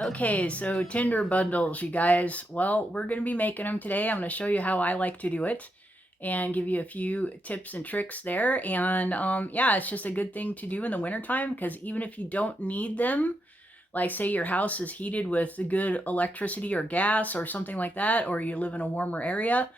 Okay, so Tinder bundles, you guys. Well, we're going to be making them today. I'm going to show you how I like to do it and give you a few tips and tricks there. And yeah, it's just a good thing to do in the wintertime because even if you don't need them, like say your house is heated with good electricity or gas or something like that, or you live in a warmer area,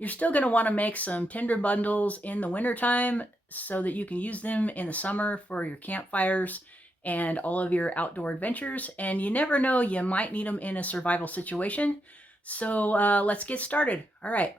you're still going to want to make some Tinder bundles in the wintertime so that you can use them in the summer for your campfires and all of your outdoor adventures. And you never know, you might need them in a survival situation. So let's get started. All right.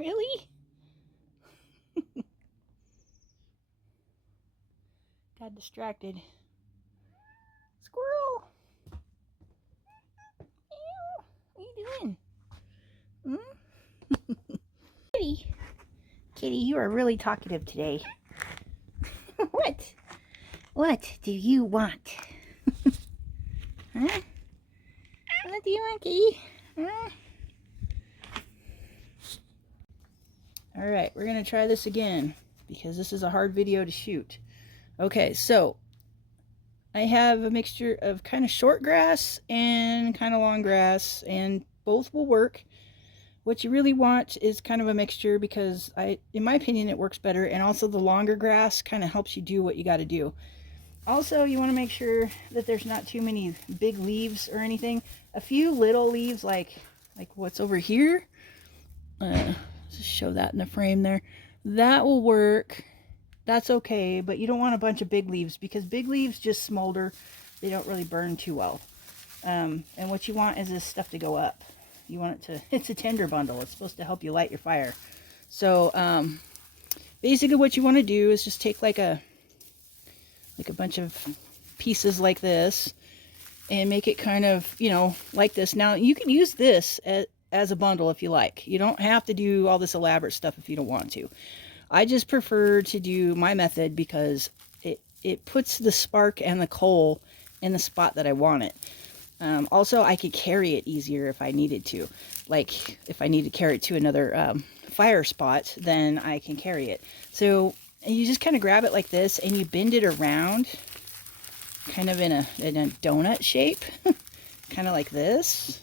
Really? Got distracted. Squirrel! Ew, what are you doing? Hmm? Kitty. Kitty, you are really talkative today. What? What do you want? Huh? What do you want, Kitty? Huh? All right, we're going to try this again because this is a hard video to shoot. Okay, so I have a mixture of kind of short grass and kind of long grass, and both will work. What you really want is kind of a mixture because in my opinion, it works better. And also the longer grass kind of helps you do what you got to do. Also, you want to make sure that there's not too many big leaves or anything. A few little leaves like what's over here. Just show that in the frame there. That will work. That's okay, but you don't want a bunch of big leaves because big leaves just smolder. They don't really burn too well. And what you want is this stuff to go up. You want it to, it's a tinder bundle. It's supposed to help you light your fire. So basically what you want to do is just take like a bunch of pieces like this and make it kind of, you know, like this. Now you can use this as a bundle if you like. You don't have to do all this elaborate stuff if you don't want to. I just prefer to do my method because it puts the spark and the coal in the spot that I want it. Also, I could carry it easier if I needed to. Like, if I need to carry it to another fire spot, then I can carry it. So, you just kind of grab it like this, and you bend it around, kind of in a donut shape, kind of like this.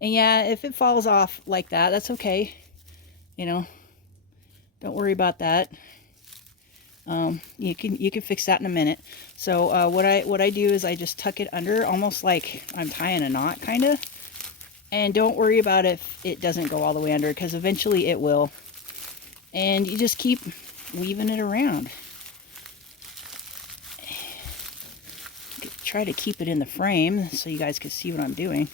And yeah, if it falls off like that, that's okay. You know, don't worry about that. You can fix that in a minute. So what I do is I just tuck it under, almost like I'm tying a knot, kind of. And don't worry about if it doesn't go all the way under, because eventually it will. And you just keep weaving it around. Try to keep it in the frame so you guys can see what I'm doing.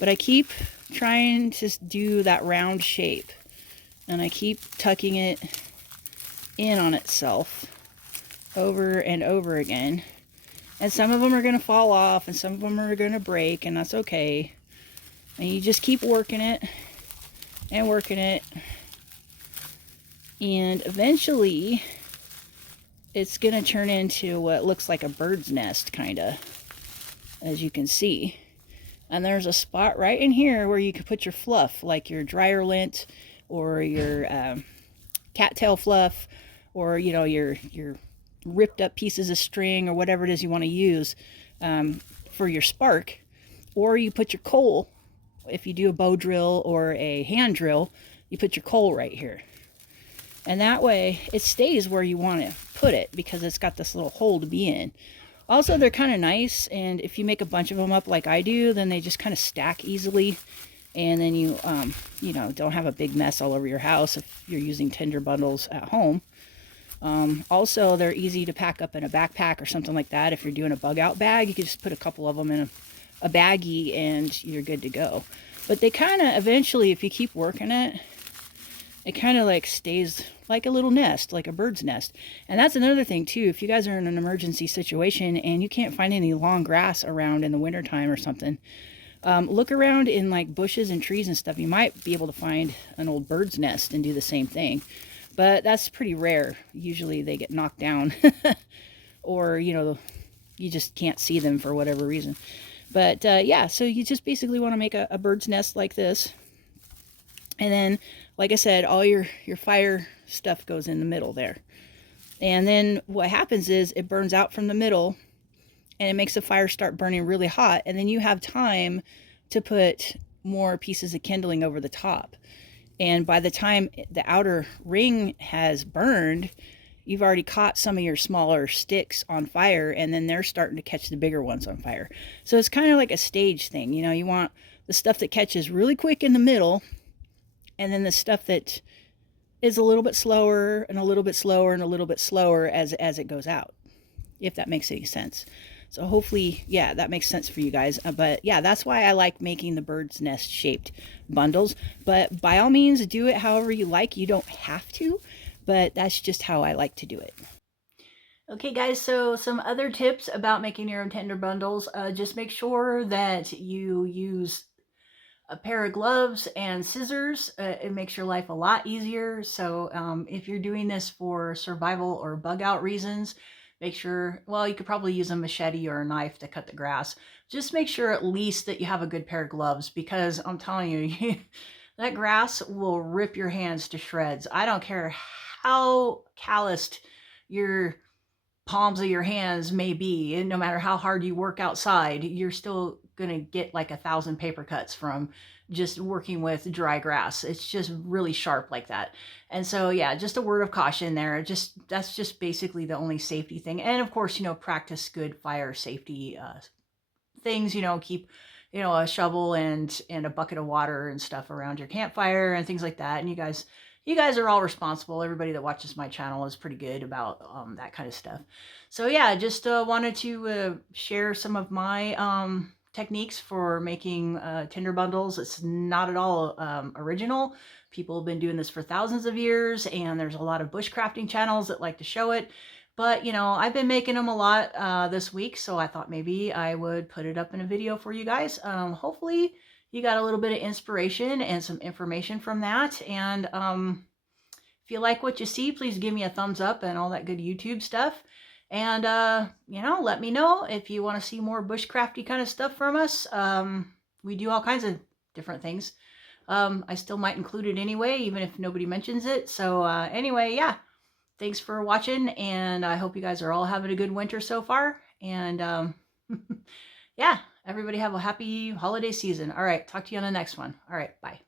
But I keep trying to do that round shape. And I keep tucking it in on itself over and over again. And some of them are going to fall off and some of them are going to break, and that's okay. And you just keep working it and working it. And eventually it's going to turn into what looks like a bird's nest, kind of, as you can see. And there's a spot right in here where you can put your fluff, like your dryer lint or your cattail fluff, or you know, your ripped up pieces of string, or whatever it is you want to use for your spark. Or you put your coal. If you do a bow drill or a hand drill, you put your coal right here, and that way it stays where you want to put it because it's got this little hole to be in. Also, they're kind of nice, and if you make a bunch of them up like I do, then they just kind of stack easily, and then you know, don't have a big mess all over your house if you're using tinder bundles at home. Also, they're easy to pack up in a backpack or something like that. If you're doing a bug out bag, you can just put a couple of them in a baggie and you're good to go. But they kind of eventually, if you keep working it, it kind of like stays like a little nest, like a bird's nest. And that's another thing too. If you guys are in an emergency situation and you can't find any long grass around in the wintertime or something, look around in like bushes and trees and stuff. You might be able to find an old bird's nest and do the same thing. But that's pretty rare. Usually they get knocked down or, you know, you just can't see them for whatever reason. But yeah, so you just basically want to make a bird's nest like this. And then, like I said, all your fire stuff goes in the middle there. And then what happens is it burns out from the middle and it makes the fire start burning really hot. And then you have time to put more pieces of kindling over the top. And by the time the outer ring has burned, you've already caught some of your smaller sticks on fire, and then they're starting to catch the bigger ones on fire. So it's kind of like a stage thing. You know, you want the stuff that catches really quick in the middle, and then the stuff that is a little bit slower and a little bit slower and a little bit slower as it goes out, if that makes any sense. So hopefully, yeah, that makes sense for you guys. But yeah, that's why I like making the bird's nest shaped bundles. But by all means, do it however you like. You don't have to, but that's just how I like to do it. Okay guys, so some other tips about making your own tinder bundles. Just make sure that you use a pair of gloves and scissors. It makes your life a lot easier. So if you're doing this for survival or bug out reasons, make sure, well, you could probably use a machete or a knife to cut the grass. Just make sure at least that you have a good pair of gloves, because I'm telling you, that grass will rip your hands to shreds. I don't care how calloused your palms of your hands may be, and no matter how hard you work outside, you're still gonna get like 1,000 paper cuts from just working with dry grass. It's just really sharp like that. And so yeah, just a word of caution there. That's just basically the only safety thing. And of course, you know, practice good fire safety things. You know, keep, you know, a shovel and a bucket of water and stuff around your campfire and things like that. And you guys are all responsible. Everybody that watches my channel is pretty good about that kind of stuff. So yeah, just wanted to share some of my techniques for making tinder bundles. It's not at all original. People have been doing this for thousands of years, and there's a lot of bushcrafting channels that like to show it. But, you know, I've been making them a lot this week, so I thought maybe I would put it up in a video for you guys. Hopefully you got a little bit of inspiration and some information from that. And if you like what you see, please give me a thumbs up and all that good YouTube stuff. And, you know, let me know if you want to see more bushcrafty kind of stuff from us. We do all kinds of different things. I still might include it anyway, even if nobody mentions it. So anyway, yeah, thanks for watching, and I hope you guys are all having a good winter so far. And yeah, everybody have a happy holiday season. All right, talk to you on the next one. All right, bye.